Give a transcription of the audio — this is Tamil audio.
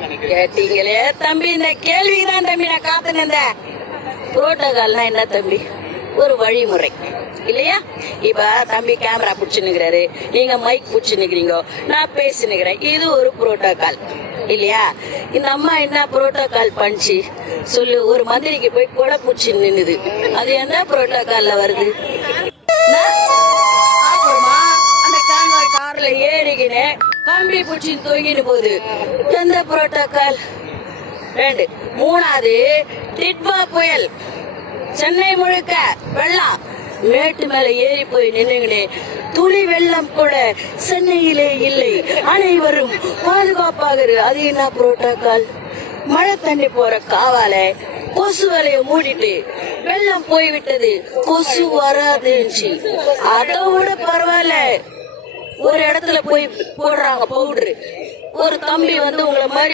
கேட்டீங்களே தம்பி, இந்த கேள்விதான் தம்பி நான் காத்துனேன். புரோட்டோகால்னா என்ன தம்பி? ஒரு வழிமுறை இல்லையா? இப்ப தம்பி கேமரா புடிச்சுன்னுக்கிறாரு, நீங்க மைக் புடிச்சுன்னுக்கிறீங்க, நான் பேசினுக்கிறேன், இது ஒரு புரோட்டோகால் இல்லையா? இந்த அம்மா என்ன புரோட்டோகால் பண்ணிச்சு சொல்லு? ஒரு மந்திரிக்கு போய் கொலை பூச்சி நின்னுது, அது எந்த புரோட்டோகால்ல வருது? அப்புறமா அந்த கான்வாய் கார்ல ஏறிக்கினே கம்பி பூச்சி தொங்கிட்டு போகுது, எந்த புரோட்டோகால்? 2. 3வது டிட்வா புயல், சென்னை முழுக்க வெள்ளம், மேட்டு மேல ஏறி போய் நின்னுங்கனே துளி வெள்ளம் கூட சென்னையிலே இல்லை, அனைவரும் பாதுகாப்பாக, அது என்ன புரோட்டோகால்? மழை தண்ணி போற காவால கொசு வலைய மூடிட்டு வெள்ளம் போய்விட்டது, கொசு வராதுன்னு, அதோட பரவாயில்ல, ஒரு இடத்துல போய் போடுறாங்க பவுடரு. ஒரு தம்பி வந்து உங்களை மாதிரி